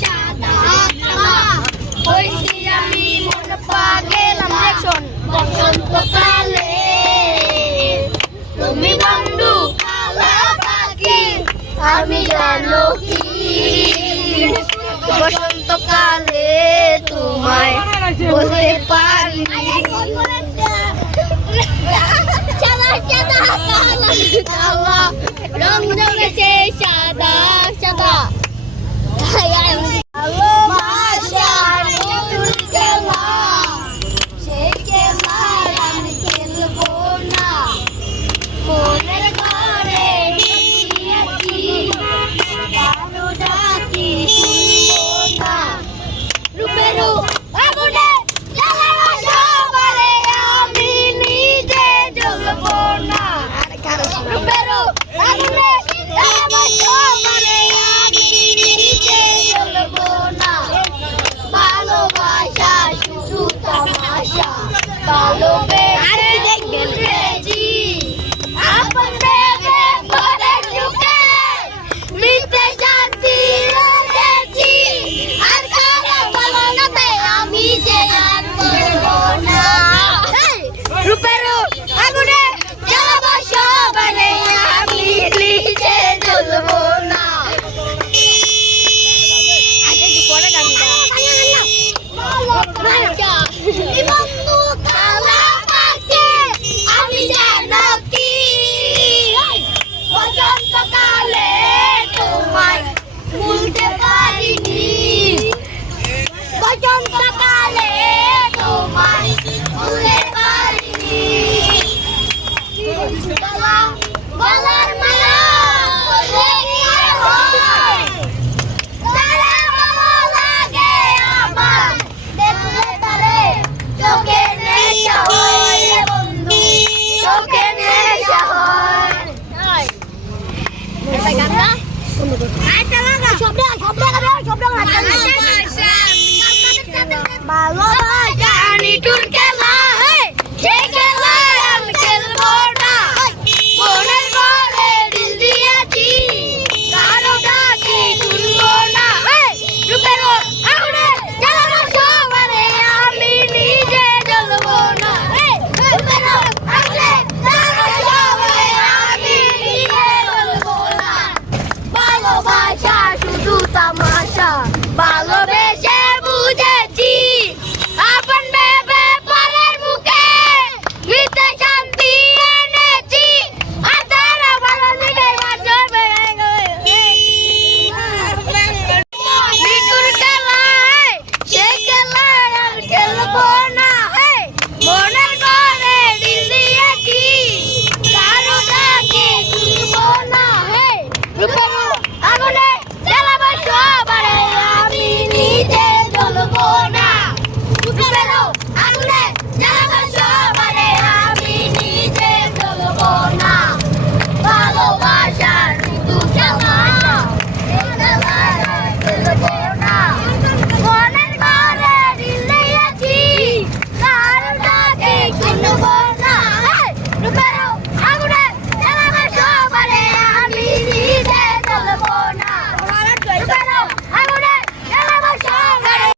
সাদা কালা হইছি আমি মন পাগল দেখছন বসন্তকালে তুমি বন্ধু কালা পাখি আমি জানো কি বসন্তকালে তোমায় বলতে পারি কালা রং জমেছে সাদা সাদা ভালোবাসা নতুন খেলা সেই খেলায় আমি খেলবো না মনের ঘরে ঢুকিয়েছি কারো ডাকি শুনবো না রূপেরও আগুনে জ্বালানো সবারে আমি নিজে জ্বলবো না রূপেরও আগুনে জ্বালানো সবারে আমি নিজে জ্বলবো না ভালোবাসা শুধু তামাশা ভালোবেসে দেখবেছি আপন ভেবে পরে ঢুকে মিথ্যে শান্তি রেখেছি আর কারো ভালোনাতে আমি যে আর করবো না রূপেরও আগুনে জ্বালাবো সবারে আমি নিজে জ্বলবো না বন্ধু কালা পাখি আমি জানো কি বসন্তকালে তোমায় ভুলতে পারিনি বসন্তকালে তোমায় ভুলতে পারিনি গলার মালা বলে গিয়ে হয় তারে ভালো লাগে আমার দেখলে তারে চোখে নেশা হয় রে বন্ধু চোখে নেশা হয় ভালোবাসা নিঠুর